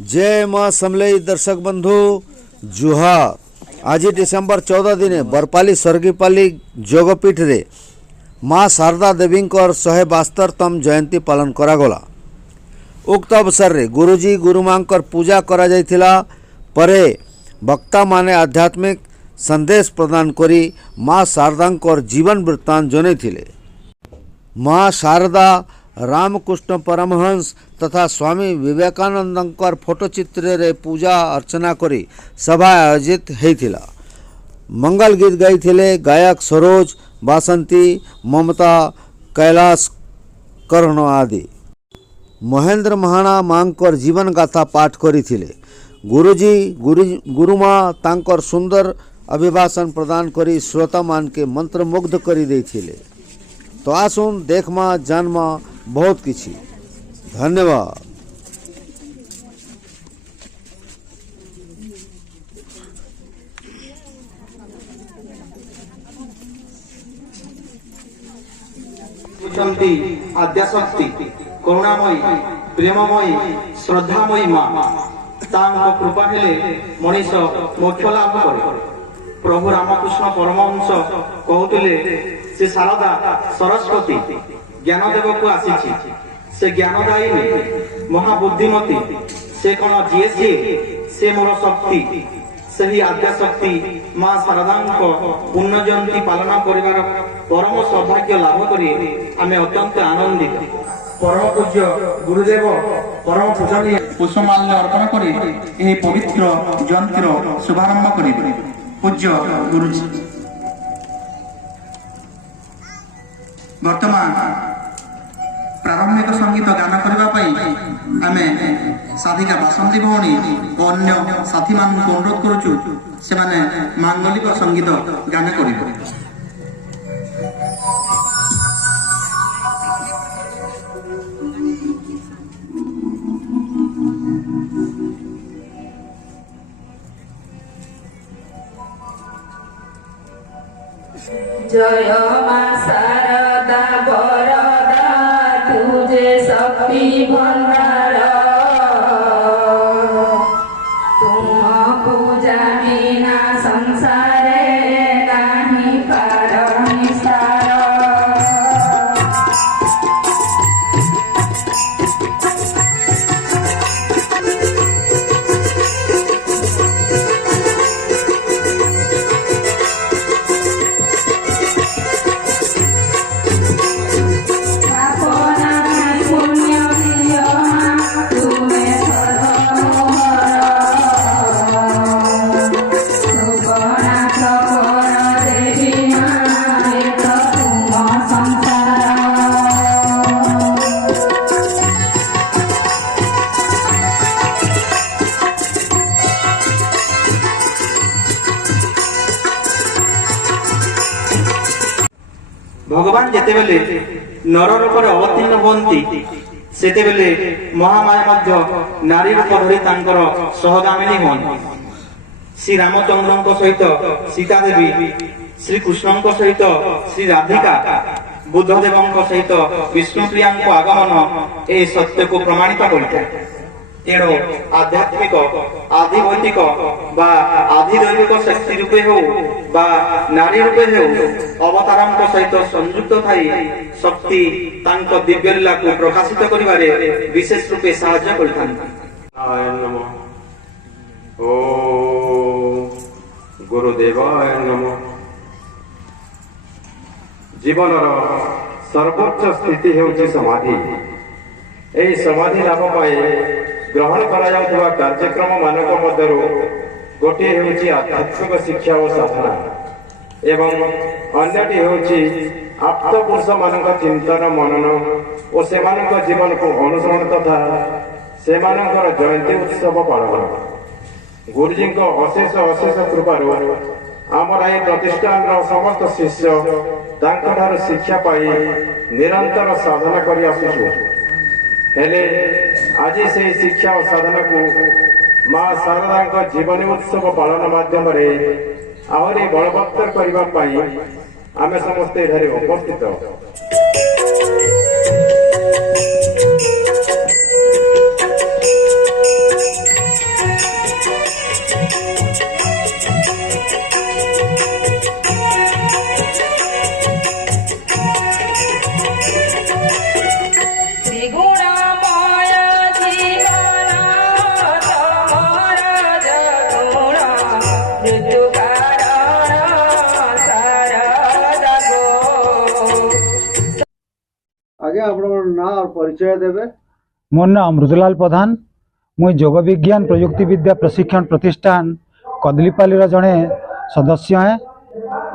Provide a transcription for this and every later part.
जय माँ समलेई दर्शक बंधु जुहार। आज डिसेम्बर 14 दिन बरपाली स्वर्गीपाली जोगपीठ रे माँ शारदा देवी 172तम जयंती पालन करागला। उक्त अवसर रे गुरुजी गुरुमां पूजा करा जायथिला परे वक्ता माने आध्यात्मिक संदेश प्रदान करी माँ शारदा जीवन वृत्तांत जनैथिले। माँ शारदा रामकृष्ण परमहंस तथा स्वामी विवेकानंद फोटोचित्र रे पूजा अर्चना करी सभा आयोजित होइथिला। मंगल गीत गाइथिले गायक सरोज, बासंती, ममता, कैलाश कर्ण आदि। महेंद्र महाना मांकर जीवन गाथा पाठ करिथिले। गुरुजी गुरुमा तांकर सुंदर अभिभाषण प्रदान करी श्रोता मान के मंत्रमुग्ध करी देथिले। तो आसुन देखमा जानमा बहुत किछि। धन्यवाद। आद्याशक्ति करुणामयी प्रेममयी श्रद्धामयी माँ तांको कृपा हेले मनीष मोक्ष लाभ करे। प्रभु रामकृष्ण परमहंस कहते से शारदा सरस्वती ज्ञानदेव को आसी से ज्ञानदायिनी महाबुद्धिमती से कौन जीए से मोर शक्ति से आद्याशक्ति माँ शारदा पुण्य जयंती पालन कर परम सौभाग्य लाभ करी आमे अत्यंत आनंदित। परम पूज्य गुरुदेव परम पूजनीय पुष्पमाल्य अर्पण कर पवित्र जयंतीर शुभारंभ करेंगे। पूज्य गुरुजी वर्तमान प्रारंभिक संगीत गान करने आमे साधिका बासंती भौणी और अन्य साथी मान अनुरोध करुचु से मांगलिक संगीत गान करेंगे। जय मां शारदा वरदा तुझे शक्ति भंडार तुम पूजा बिना संसारे नहीं पार निस्तार। भगवान जेते बेले नर रूप अवतीर्ण होती सेते बेले महामाया मध्य नारी रूप धरी तांकर सहगामिनी होन। श्री रामचंद्र सहित सीता देवी, श्री कृष्ण सहित श्री राधिका, बुद्धदेव सहित विष्णुप्रिया आगमन ए सत्य को प्रमाणित करते। तेणु आध्यात्मिक आधिभौतिक बा आधिदैविक शक्ति रूपे हो बा नारी रूपे हो अवतार सहित संयुक्त थाई शक्ति तांको दिव्य लीला को प्रकाशित करिबारे विशेष रूपे सहायता करथांती। ओम गुरुदेवाय नमः। जीवनर सर्वोच्च स्थिति हेउची समाधि। एई समाधि लाभ पाए ग्रहण करा कार्यक्रम मानक मध्यरु गोटे हेउची आध्यात्मिक शिक्षा और साधना एवं अन्यटी हेउची आप्त पुरुष मानक चिंतन मनन और सेमानक जीवन को अनुसरण तथा सेमानकर जयंती उत्सव पालन। गुरुजी अशेष अशेष कृपारू आमर ए प्रतिष्ठान समस्त शिष्य तांकर शिक्षा पाई निरंतर साधना करि आसुछु। हेले आज से शिक्षा और साधना को माँ शारदा जीवन उत्सव पालन माध्यम आहरी बलवत्तर करने आमे समस्ते एठारे उपस्थित। आगे आप ना और परिचय देवे। मोर ना अमृतलाल प्रधान मुई योग विज्ञान प्रयुक्ति विद्या प्रशिक्षण प्रतिष्ठान कदलीपाली जड़े सदस्य हैं।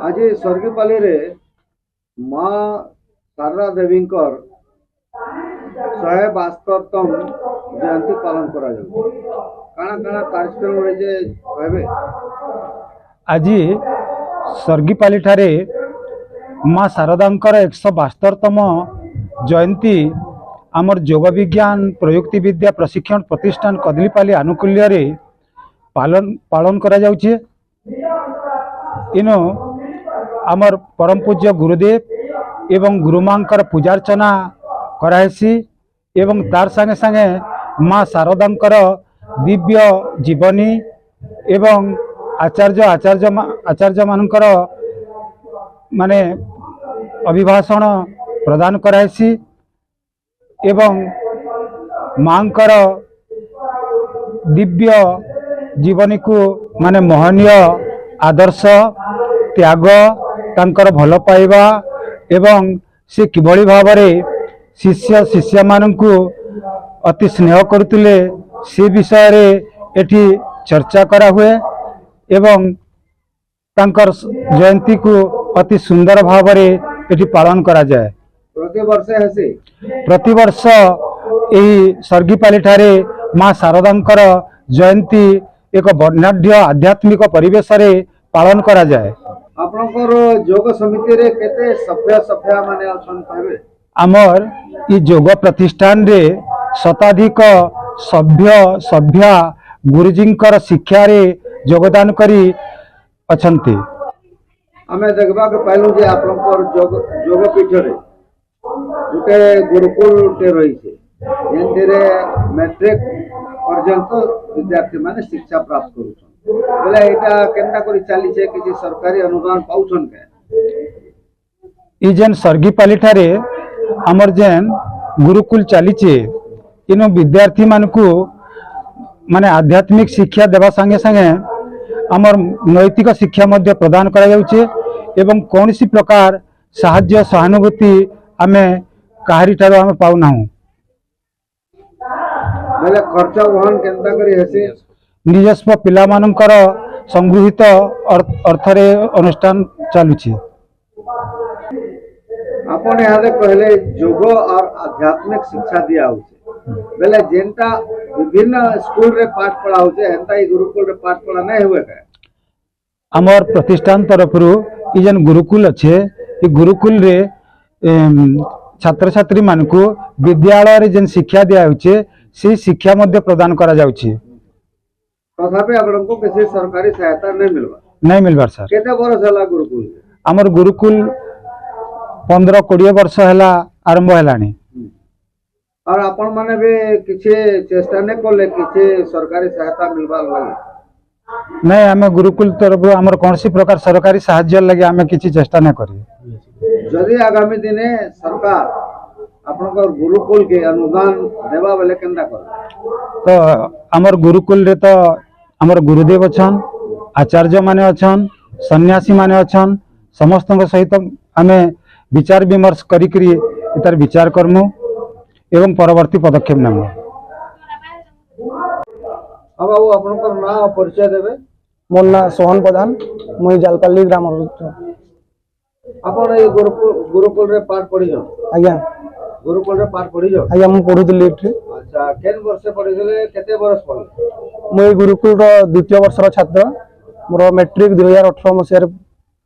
आज स्वर्गीपाली रे माँ शारदा देवी 172तम जयंती पालन करा जाउ। काना काना कार्यक्रम रहे कहबे। आज स्वर्गीपाली ठारे माँ शारदांकर 172तम जयंती आमर योग विज्ञान प्रयुक्ति विद्या प्रशिक्षण प्रतिष्ठान कदलीपाली आनुकूल्य रे पालन करा जाउछे। इनो आमर परम पूज्य गुरुदेव एवं गुरुमांकर पूजार्चना कराहेसी एवं तार संगे संगे माँ शारदांकर दिव्य जीवनी एवं आचार्य मानकर माने अभिभाषण प्रदान कराहेसी एवं मांकर दिव्य जीवनी को माने महनीय आदर्श त्याग तांकर भल पाइबा एवं से किभली भावरे शिष्य शिष्य मानकु अति स्नेह करथिले से विषय रे एठी चर्चा करा हुए एवं तांकर जयंती को अति सुंदर भावरे एठी पालन करा जाए। प्रति वर्ष एही स्वर्गीपाली ठारे माँ शारदांकर जयंती एक वर्णाढ्य आध्यात्मिक परिवेश रे पालन करा जाए। आपनकर योग समिति रे केते सभ्य माने अछन कहबे। आमर इ योग प्रतिष्ठान रे शताधिक सभ्या गुरुजींकर शिक्षा रे योगदान करी अछंती। आमे देखबा के पाइलु जे आपनकर योग पीठ रे गुटे गुरुकुल टे रही छे जेंते रे मैट्रिक पर्यंत विद्यार्थी माने शिक्षा प्राप्त करूछन। बोले एटा केनता करी चाली छे किसी सरकारी अनुदान पाउछन के। इ जेन स्वर्गीपाली ठारे आमर जेन गुरुकुल चली छे इनो विद्यार्थी मानकु माने आध्यात्मिक शिक्षा देवा संगे संगे आमर नैतिक शिक्षा मध्य प्रदान करा जाउछे एवं कौनसी प्रकार साहाय्य सहानुभूति आमे काहारी ठारो आमे पाउनाहु। बोले खर्च वहन केनता करी हेसे निजस्व पिला मानकर संगृहित अर्थरे अनुष्ठान चालुछे। आपण यहाँ कहले योग और आध्यात्मिक शिक्षा दिया होचे बेले जेनटा विभिन्न स्कूल रे पाठ पढ़ा होचे हेंता ई गुरुकुल रे पाठ पढ़ा नहीं हुए का। आमर प्रतिष्ठान तरफरु ई जेन गुरुकुल अच्छे ई गुरुकुल रे छात्र छात्री मानकु विद्यालय रे जेन शिक्षा दिया होचे से शिक्षा मध्य प्रदान करा जाउछे। तथापि आपनको किसी सरकारी सहायता नहीं मिलबार सर। केते वर्ष हला गुरुकुल आमर गुरुकुल 15-20 वर्ष हला आरंभ हलानी। और आपण माने भी किछि चेष्टा ने कोले किछि सरकारी सहायता मिलबार लागि नहीं आमे गुरुकुल तरफ आमर कोनसी प्रकार सरकारी सहायता लागि आमे किछि चेष्टा न करी। जदि आगामी दिने सरकार आपनकर गुरुकुल के अनुदान देबा बेले केनता कर। तो आमर गुरुकुल रे तो आमर गुरुदेव अछन आचार्य माने अछन सन्यासी माने अछन समस्त सहित आमे विचार विमर्श करी करी इतार विचार करमु एवं परवर्ती पदक्षेप नेमु। अब वो आपनकर नाम परिचय देबे। मोर ना सोहन प्रधान मुई जालपाली ग्राम आपण ए गुरुकुल रे पाठ पढ़ी जो। आज्ञा गुरुकुल रे पाठ पढ़ी जो। आज्ञा मु पढुतली एठी। अच्छा केन वर्ष पढ़िले केते वर्ष पढ़ले। मुई गुरुकुल रो द्वितीय वर्षर छात्र मोर मैट्रिक 2018 मसिया रे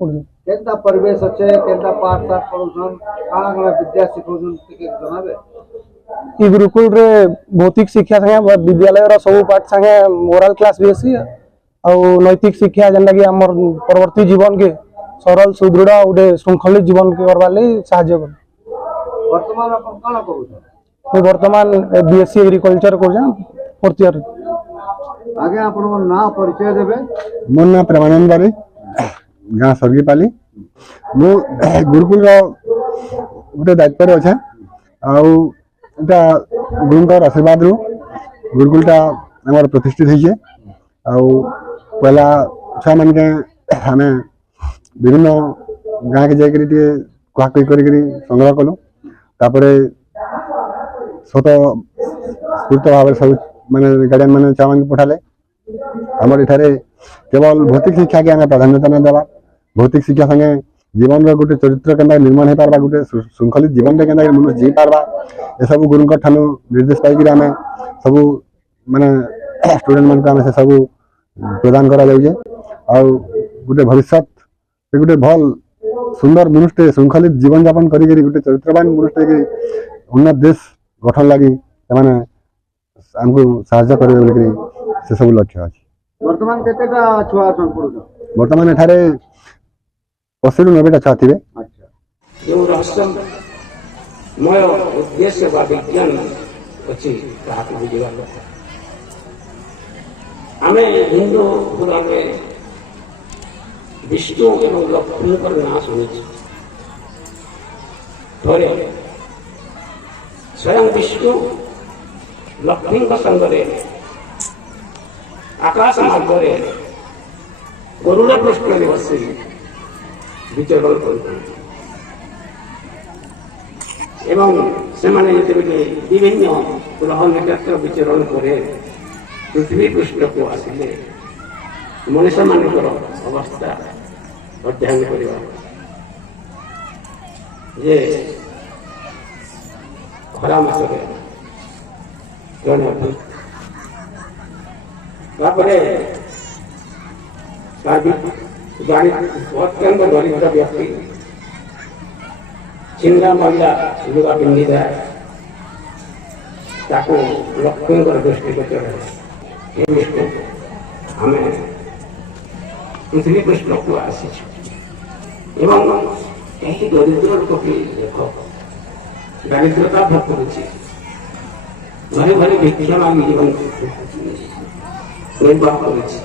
पढली। केनता परिवेश अच्छे केनता पाठ साठ पढ़ुछन काना काना विद्या सिखौछन के जनाबे। ई गुरुकुल रे भौतिक शिक्षा संगे विद्यालय रो सब पाठ संगे मोरल क्लास भी अछि और नैतिक शिक्षा जेन लगी हमर परवर्ती जीवन के सरल सुदृढ़ उडे श्रृंखलित जीवन के करबा ले सहायता कर। वर्तमान अपन काना करूछन। मैं वर्तमान बीएससी एग्रीकल्चर कर जा 4th ईयर। आगे अपन नाम परिचय देबे। मोर ना प्रेमानंद बारे गाँ स्वर्गीपाली मु गुरुकुल गोटे दायित्व अच्छे आटा गुरुंकर आशीर्वाद रु गुरुकुलटा आम प्रतिष्ठित होइए पहला छुआ मान के आम विभिन्न गाँ के जाकर कही कर संग्रह कलु तापर ସ୍ୱତଃସ୍ଫୂର୍ତ୍ତ ଭାବରେ ସବୁ ମାନେ ଗାର୍ଡ଼ିଆନ୍ ମାନେ ଛୁଆମାନଙ୍କୁ ପଠାଲେ। ଆମର ଏଠାରେ କେବଳ ଭୌତିକ ଶିକ୍ଷାକେ ଆମେ ପ୍ରାଧାନ୍ୟତା ନାଇଁ ଦେବା, ଭୌତିକ ଶିକ୍ଷା ସାଙ୍ଗେ ଜୀବନର ଗୋଟେ ଚରିତ୍ର କେନ୍ତା ନିର୍ମାଣ ହେଇପାରବା, ଗୋଟେ ଶୃଙ୍ଖଳିତ ଜୀବନଟେ କେନ୍ତା ମନୁଷ୍ୟ ଜୀଇ ପାରବା, ଏସବୁ ଗୁରୁଙ୍କ ଠାନୁ ନିର୍ଦ୍ଦେଶ ପାଇକିରି ଆମେ ସବୁ ମାନେ ଷ୍ଟୁଡେଣ୍ଟ ମାନଙ୍କୁ ଆମେ ସେ ସବୁ ପ୍ରଦାନ କରାଯାଉଛେ। ଆଉ ଗୋଟେ ଭବିଷ୍ୟତ ଗୋଟେ ଭଲ ସୁନ୍ଦର ମନୁଷ୍ୟ ଶୃଙ୍ଖଳିତ ଜୀବନଯାପନ କରିକିରି ଗୋଟେ ଚରିତ୍ରବାନ ମନୁଷ୍ୟ ହେଇକିରି ଉନ୍ନତ ଦେଶ ଗଠନ ଲାଗି ସେମାନେ ଆମକୁ ସାହାଯ୍ୟ କରିବେ ବୋଲିକିରି ସେସବୁ ଲକ୍ଷ୍ୟ ଅଛି। ବର୍ତ୍ତମାନ କେତେଟା ଛୁଆ ଅଛନ୍ ପଢୁଛ? ବର୍ତ୍ତମାନ ଏଠାରେ 80ରୁ 90ଟା ଛୁଆ ଥିବେ। ଯେଉଁ ରହସ୍ୟମୟ ଉଦ୍ଦେଶ୍ୟ ବା ବିଜ୍ଞାନ ଅଛି ତାହାକୁ ବୁଝିବା କଥା। ଆମେ ହିନ୍ଦୁ ପୁରାଣରେ ବିଷ୍ଣୁ ଏବଂ ଲକ୍ଷ୍ମୀଙ୍କର ନାଁ ଶୁଣିଛୁ। ଥରେ ସ୍ୱୟଂ ବିଷ୍ଣୁ ଲକ୍ଷ୍ମୀଙ୍କ ସାଙ୍ଗରେ ଆକାଶ ମାର୍ଗରେ ଗରୁଡ଼ ପୃଷ୍ଠରେ ବସି ବିଚରଣ କରୁଛନ୍ତି ଏବଂ ସେମାନେ ଯେତେବେଳେ ବିଭିନ୍ନ ଗ୍ରହ ନକ୍ଷତ୍ର ବିଚରଣ ପରେ ପୃଥିବୀ ପୃଷ୍ଠକୁ ଆସିଲେ ମଣିଷମାନଙ୍କର ଅବସ୍ଥା ଅଧ୍ୟୟନ କରିବା ଯେ ଖରା ମାସରେ ଜଣେ ତାପରେ ଅତ୍ୟନ୍ତ ଦରିଦ୍ର ବ୍ୟକ୍ତି ଛିଣ୍ଡା ମଇଳା ଲୁଗା ପିନ୍ଧିଥାଏ, ତାକୁ ଲକ୍ଷ୍ମୀଙ୍କର ଦୃଷ୍ଟିଗୋଚର ହେଲା। ଏ ବିଷ୍ଣୁ ଆମେ ପୃଥିବୀ ପୃଷ୍ଠକୁ ଆସିଛୁ ଏବଂ ଏହି ଦରିଦ୍ର ଲୋକଟି ଦେଖ ଦାରିଦ୍ରତା ଭୋଗ କରୁଛି, ଘରେ ଘରେ ଭିକ୍ଷା ମାଗି ଜୀବନ ନିର୍ବାହ କରୁଛି।